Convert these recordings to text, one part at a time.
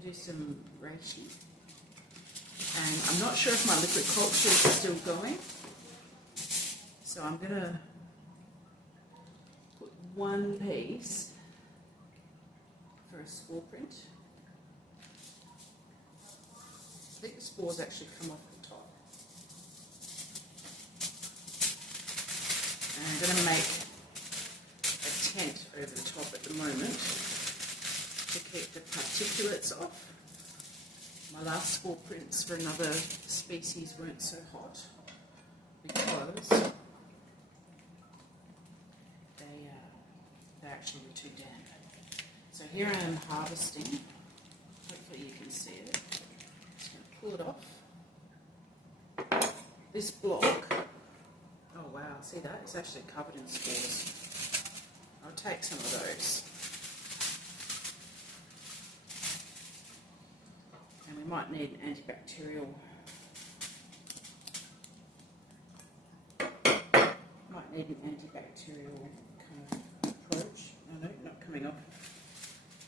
going to do some reishi. And I'm not sure if my liquid culture is still going. So I'm going to put one piece for a spore print. I think the spores actually come off the top. And I'm going to make a tent over the top at the moment to keep the particulates off. My last spore prints for another species weren't so hot because they actually were too damp. So here I am harvesting. Hopefully you can see it. Just going to pull it off. This block, oh wow, see that? It's actually covered in spores. I'll take some of those. And we might need an antibacterial. Kind of approach. Oh no, not coming off.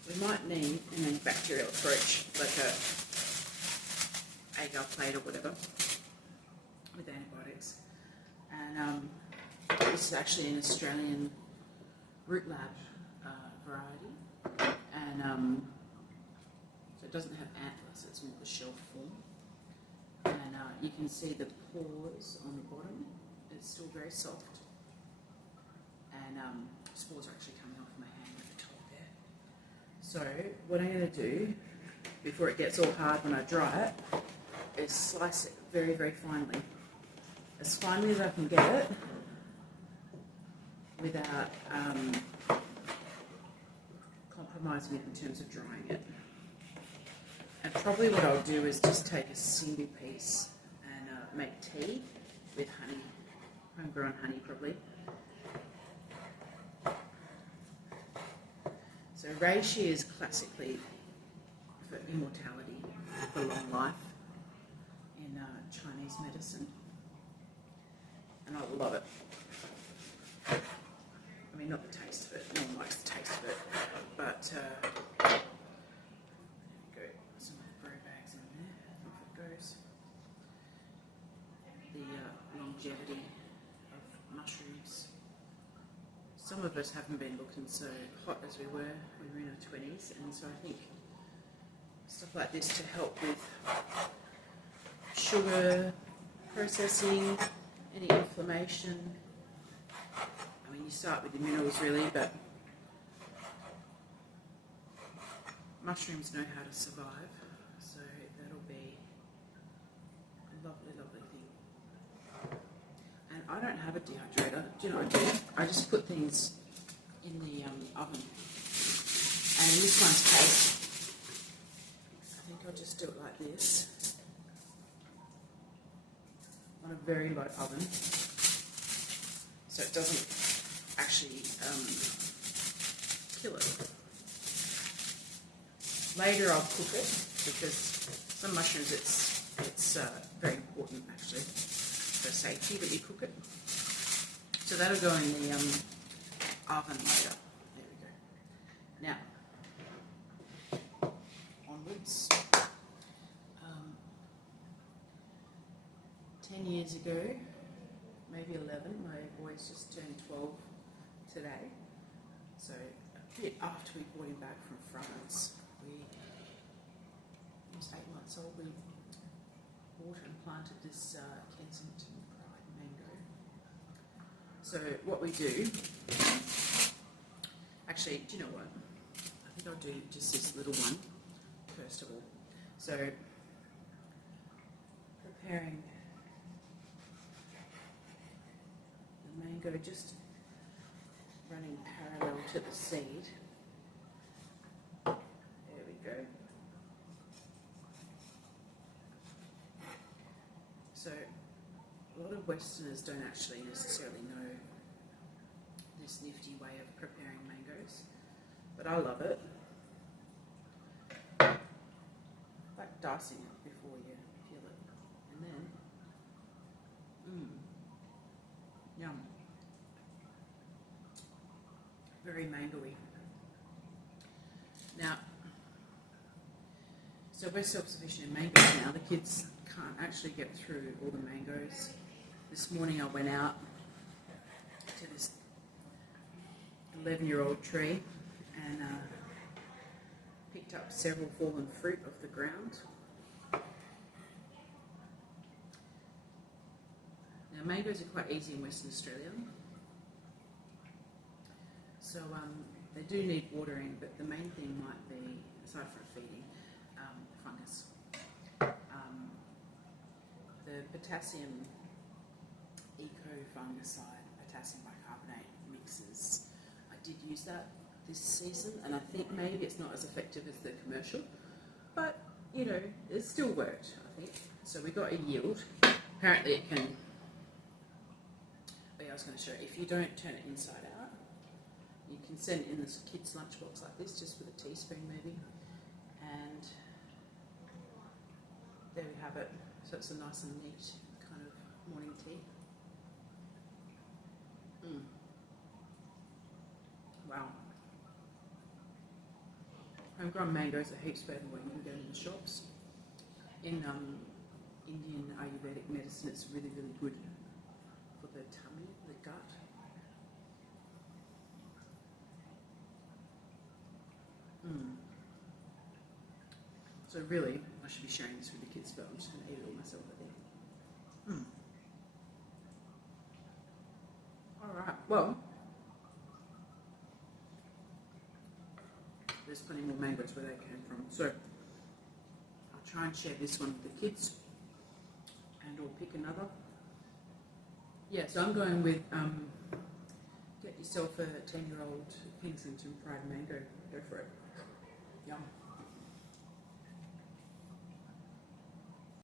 We might need an antibacterial approach, like a agar plate or whatever, with antibiotics. And this is actually an Australian root lab variety, and so it doesn't have antlers, it's more the shell form. And you can see the pores on the bottom, it's still very soft. And spores are actually coming off my hand at the top there. So what I'm going to do, before it gets all hard when I dry it, is slice it very, very finely. As finely as I can get it, without compromising it in terms of drying it. And probably what I'll do is just take a single piece and make tea with honey, homegrown honey probably. So reishi is classically for immortality, for long life in Chinese medicine. And I love it. I mean, not the taste of it, no one likes the taste of it, but there we go, some of the grow bags in there, off it goes. The longevity of mushrooms. Some of us haven't been looking so hot as we were when we were in our 20s, and so I think stuff like this to help with sugar processing, any inflammation. I mean, you start with the minerals really, but mushrooms know how to survive, so that'll be a lovely, lovely thing. And I don't have a dehydrator. Do you know what I do? I just put things in the oven. And in this one's case, I think I'll just do it like this, on a very low oven, so it doesn't actually kill it. Later I'll cook it, because some mushrooms it's very important actually for safety that you cook it. So that'll go in the oven later. There we go. Now, onwards. 10 years ago, maybe 11, my boys just turned 12 today. So a bit after we brought him back from France, he was 8 months old, we bought and planted this Kensington Pride Mango. So what we do, actually, do you know what? I think I'll do just this little one first of all. So preparing the mango, just running parallel to the seed. There we go. So a lot of Westerners don't actually necessarily know this nifty way of preparing mangoes, but I love it. Like dicing it before you peel it, and then yum, very mangoey. Now So we're self-sufficient in mangoes now. The kids can't actually get through all the mangoes. This morning I went out to this 11-year-old tree and picked up several fallen fruit off the ground. Now mangoes are quite easy in Western Australia. So they do need watering, but the main thing might be, aside from feeding, fungus. The potassium eco-fungicide, potassium bicarbonate mixes, I did use that this season, and I think maybe it's not as effective as the commercial, but you know, it still worked, I think. So we got a yield. Apparently it can, I was going to show you, if you don't turn it inside out, you can send it in this kid's lunchbox like this, just with a teaspoon maybe, and there we have it. So it's a nice and neat kind of morning tea. Wow. Homegrown mangoes are heaps better than what you can get in the shops. In Indian Ayurvedic medicine, it's really, really good for the tummy, the gut. So really, I should be sharing this with the kids, but I'm just going to eat it all myself, I think. Alright, well, there's plenty more mangoes where they came from. So, I'll try and share this one with the kids, and or pick another. Yeah, so I'm going with, get yourself a 10-year-old Kensington Pride Mango, go for it.